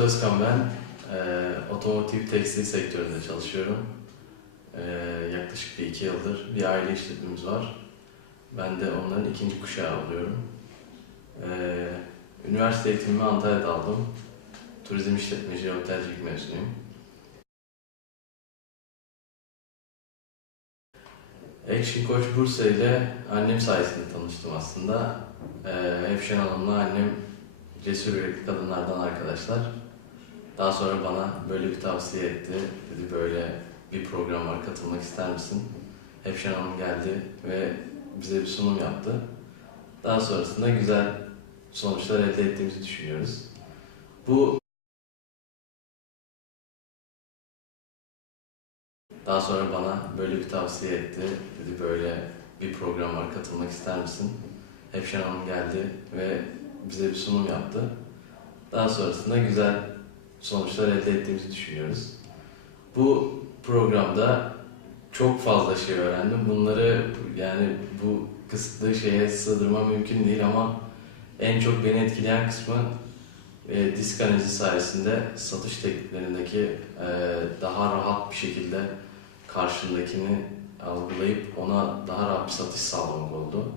Özkan ben. Ee, otomotiv tekstil sektöründe çalışıyorum. Ee, yaklaşık bir iki yıldır bir aile işletmemiz var. Ben de onların ikinci kuşağı oluyorum. Ee, üniversite eğitimimi Antalya'da aldım. Turizm işletmeci, otelcilik mezunuyum. Action Coach Bursa ile annem sayesinde tanıştım aslında. Ee, Efşen Hanım'la annem cesur yürekli kadınlardan arkadaşlar. Daha sonra bana böyle bir tavsiye etti. Dedi böyle bir program var katılmak ister misin? Efşen Hanım geldi ve bize bir sunum yaptı. Daha sonrasında güzel sonuçlar elde ettiğimizi düşünüyoruz. Bu Daha sonra bana böyle bir tavsiye etti. Dedi böyle bir program var katılmak ister misin? Efşen Hanım geldi ve bize bir sunum yaptı. Daha sonrasında güzel sonuçlar elde ettiğimizi düşünüyoruz. Bu programda çok fazla şey öğrendim. Bunları yani bu kısıtlı şeye sığdırma mümkün değil ama en çok beni etkileyen kısmı e, disk analizi sayesinde satış tekniklerindeki e, daha rahat bir şekilde karşındakini algılayıp ona daha rahat bir satış sağlamak oldu.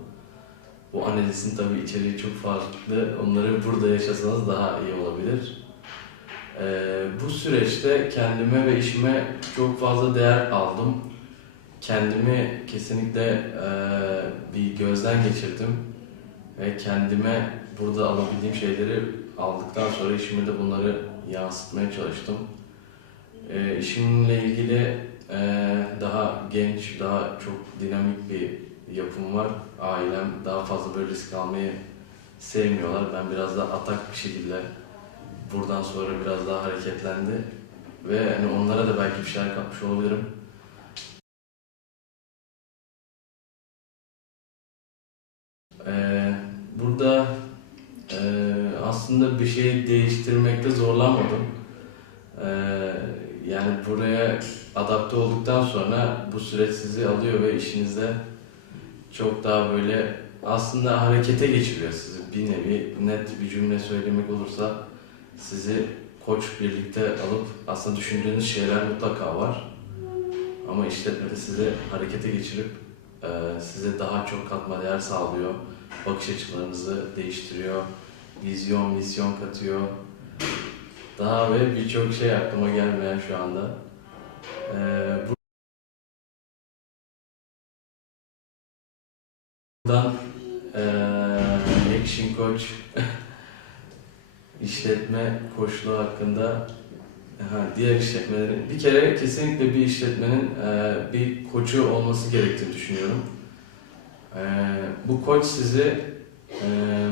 Bu analizin tabii içeriği çok farklı. Onları burada yaşasanız daha iyi olabilir. Ee, bu süreçte kendime ve işime çok fazla değer aldım. Kendimi kesinlikle e, bir gözden geçirdim ve kendime burada alabildiğim şeyleri aldıktan sonra işime de bunları yansıtmaya çalıştım. E, işimle ilgili e, daha genç, daha çok dinamik bir yapım var. Ailem daha fazla böyle risk almayı sevmiyorlar. Ben biraz daha atak bir şekilde buradan sonra biraz daha hareketlendi. Ve hani onlara da belki bir şeyler katmış olabilirim. Ee, burada e, aslında bir şey değiştirmekte zorlanmadım. Ee, yani buraya adapte olduktan sonra bu süreç sizi alıyor ve işinizde çok daha böyle aslında harekete geçiriyor sizi bir nevi. Net bir cümle söylemek olursa sizi koç birlikte alıp aslında düşündüğünüz şeyler mutlaka var. Ama işletmede sizi harekete geçirip e, size daha çok katma değer sağlıyor. Bakış açılarınızı değiştiriyor. Vizyon misyon katıyor. Daha ve birçok şey aklıma gelmeyen şu anda. Ee, buradan eee Action Coach işletme koşulu hakkında ha, diğer işletmelerin bir kere kesinlikle bir işletmenin eee, bir koçu olması gerektiğini düşünüyorum. Eee, bu koç sizi eee,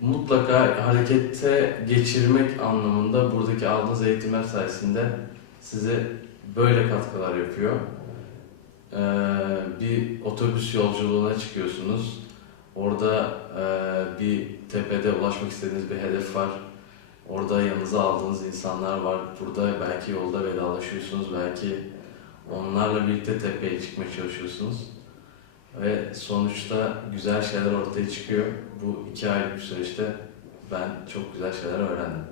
mutlaka harekete geçirmek anlamında buradaki aldığınız eğitimler sayesinde size böyle katkılar yapıyor. Ee, bir otobüs yolculuğuna çıkıyorsunuz. Orada e, bir tepede ulaşmak istediğiniz bir hedef var. Orada yanınıza aldığınız insanlar var. Burada belki yolda vedalaşıyorsunuz. Belki onlarla birlikte tepeye çıkmaya çalışıyorsunuz. Ve sonuçta güzel şeyler ortaya çıkıyor. Bu iki aylık bir süreçte ben çok güzel şeyler öğrendim.